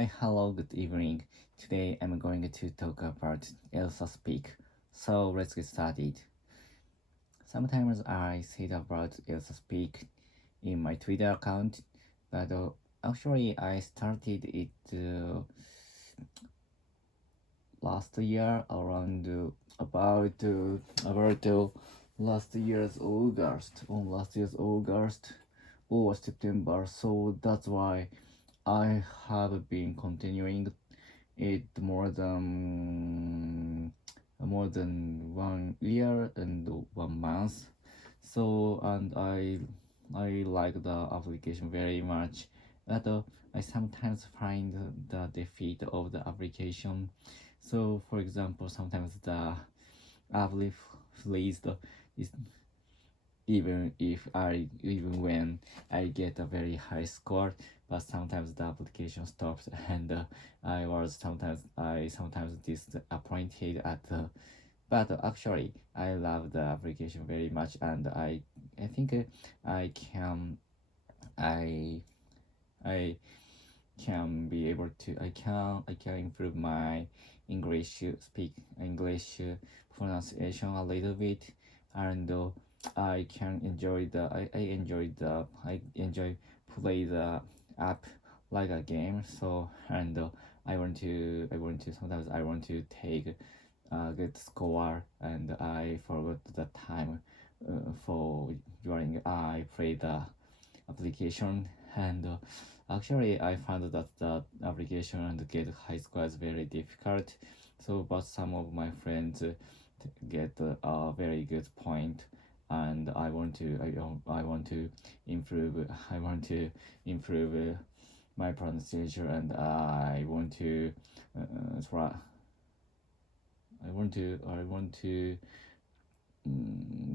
Hi, hello, good evening. Today I'm going to talk about ELSA Speak. So let's get started. Sometimes I say about ELSA Speak in my Twitter account, but actually I started it last year around about last year's August or September. So that's why I have been continuing it more than 1 year and 1 month. So and I like the application very much. But I sometimes find the defeat of the application. So for example, sometimes the uplift list is even when I get a very high score, but sometimes the application stops and I sometimes disappointed at the. But actually I love the application very much, and I think I I can be able to I can improve my English pronunciation a little bit, and I enjoy play the app like a game. So and I want to sometimes I want to take a good score, and I forgot the time for during I play the application. And actually I found that the application and get high score is very difficult. So but some of my friends get a very good point, and I want to improve my pronunciation, and try I want to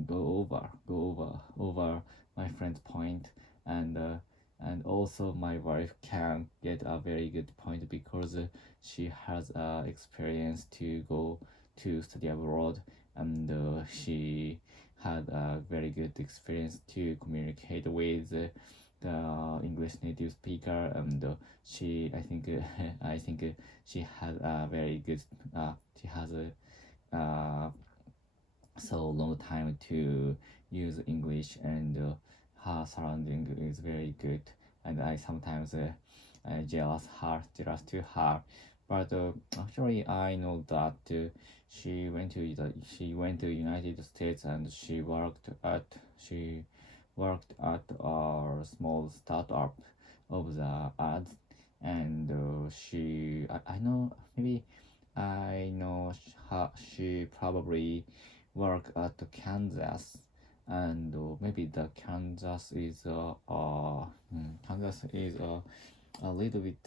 go over my friend's point, and also my wife can get a very good point because she has experience to go to study abroad, and she had a very good experience to communicate with the English native speaker, and she I think I think she has a very good she has a so long time to use English, and her surrounding is very good, and I sometimes jealous to her. But actually I know that she went to United States, and she worked at a small startup of the ads, and I know maybe I know she probably work at Kansas, and maybe the Kansas is a little bit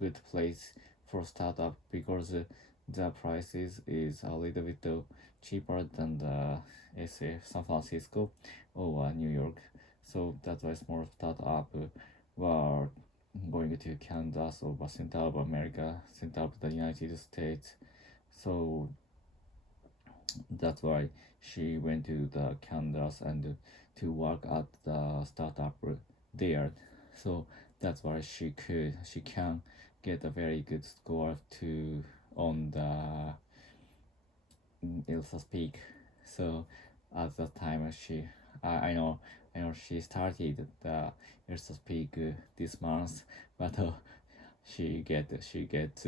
good place for startup, because the prices is a little bit cheaper than the San Francisco or New York. So that's why small startup were going to Kansas or center of America, center of the United States. So that's why she went to the Kansas and to work at the startup there. So that's why she can get a very good score to on the ELSA Speak. So at that time I know she started the ELSA Speak this month, but she gets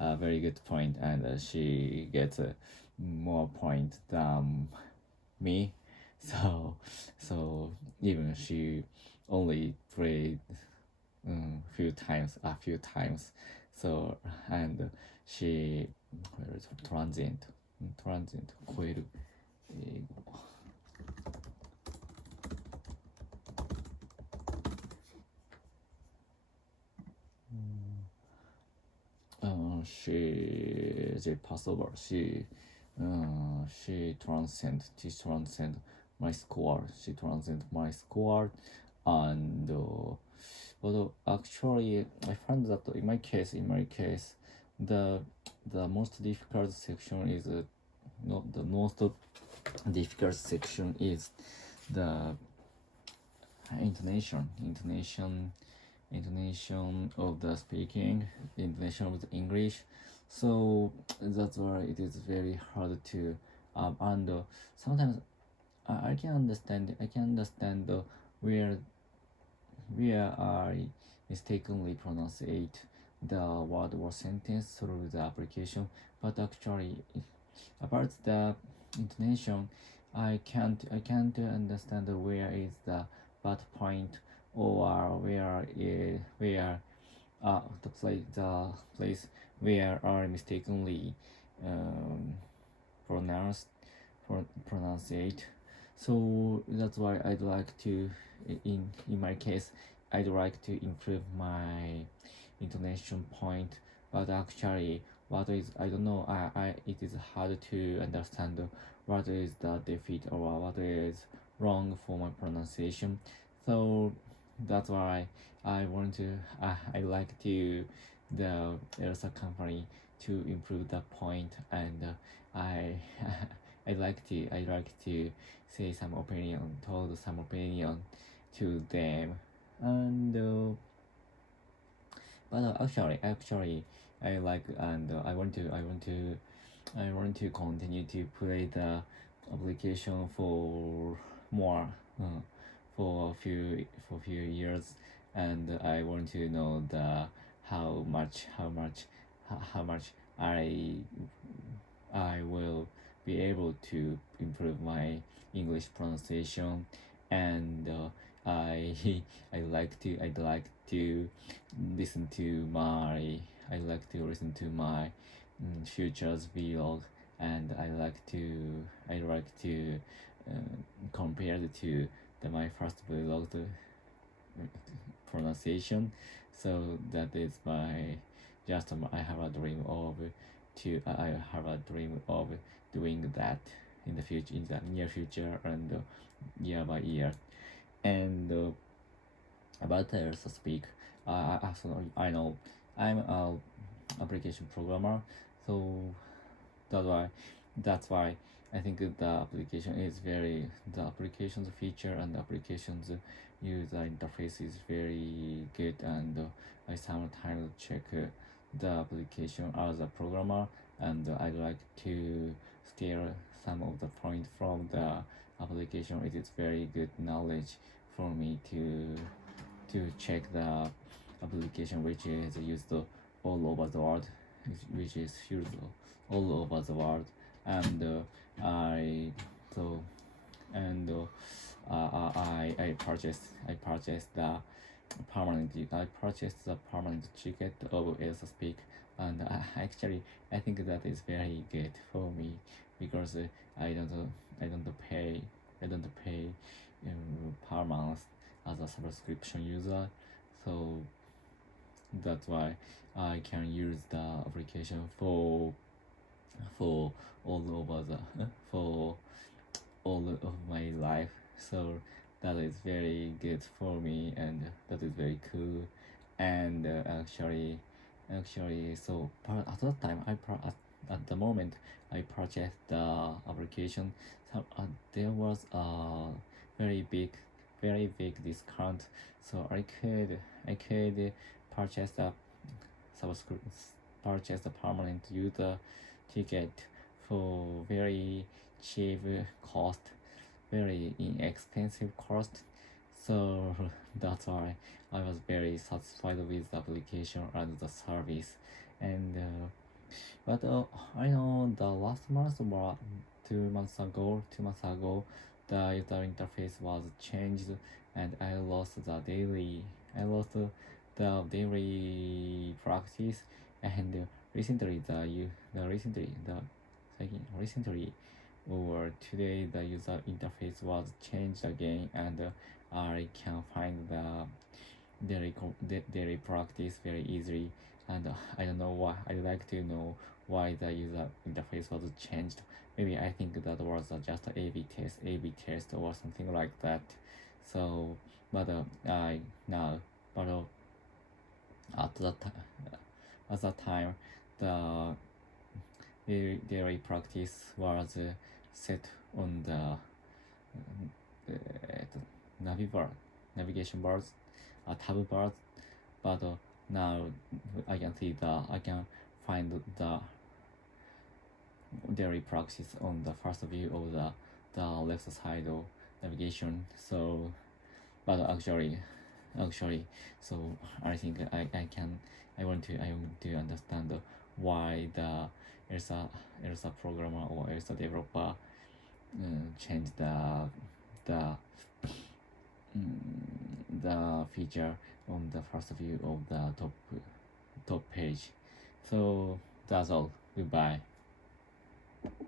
a very good point, and she gets more point than me. So even she only played a few times. So and she transient 超える英語 she passed over. She transcend my score. She transcend my score, and but actually I found that in my case, the most difficult section is not the most difficult section is the intonation intonation of the speaking, the intonation of the English. So that's why it is very hard to and sometimes I can understand. I can understand where I mistakenly pronounce it, the word or sentence through the application, but actually about the intonation, I can't understand where is the bad point, or where the place where I mistakenly um, pronounced pronounce it. So that's why I'd like to, in my case, I'd like to improve my intonation point. But actually, what is, I don't know, I it is hard to understand what is the defeat or what is wrong for my pronunciation. So that's why I want to, I like to the ELSA company to improve the point, and I I like to say some opinion, told some opinion to them, and but actually I like, and I want to continue to play the application for more, uh, for a few years, and I want to know the how much I will be able to improve my English pronunciation, and I'd like to listen to my future's vlog, and I like to compare the two, my first vlog pronunciation. So that is my, just I have a dream of I have a dream of doing that in the future, in the near future, and year by year. And about the ELSA speak, so I know I'm a application programmer, so that's why that's why I think the application is very, the application's feature and the application's user interface is very good, and I sometimes check the application as a programmer, and I'd like to steal some of the point from the application. It is very good knowledge for me to check the application which is used all over the world, which is used all over the world, and I so and I purchased the permanent ticket of ELSA Speak, and actually I think that is very good for me, because I don't pay per month as a subscription user, so that's why I can use the application for all over the for all of my life. So that is very good for me, and that is very cool. And actually, so at that time at the moment I purchased the application, so, there was a very big very big discount, so I could purchase the subscription purchase the permanent user ticket for very cheap cost, very inexpensive cost. So that's why I was very satisfied with the application and the service. And but I know the last month or 2 months ago, the user interface was changed, and I lost the daily practice, and recently recently or today the user interface was changed again, and I can find the daily practice very easily, and I don't know why. I'd like to know why the user interface was changed. Maybe I think that was just a A/B test or something like that. So, but I now, but at that time, the daily practice was set on the navigation bars, tab bars, but now I can see I can find the daily practice on the first view of the left side of navigation. So, but actually, so I think I want to understand why the ELSA programmer or ELSA developer change the the feature on the first view of the top page. So that's all. Goodbye.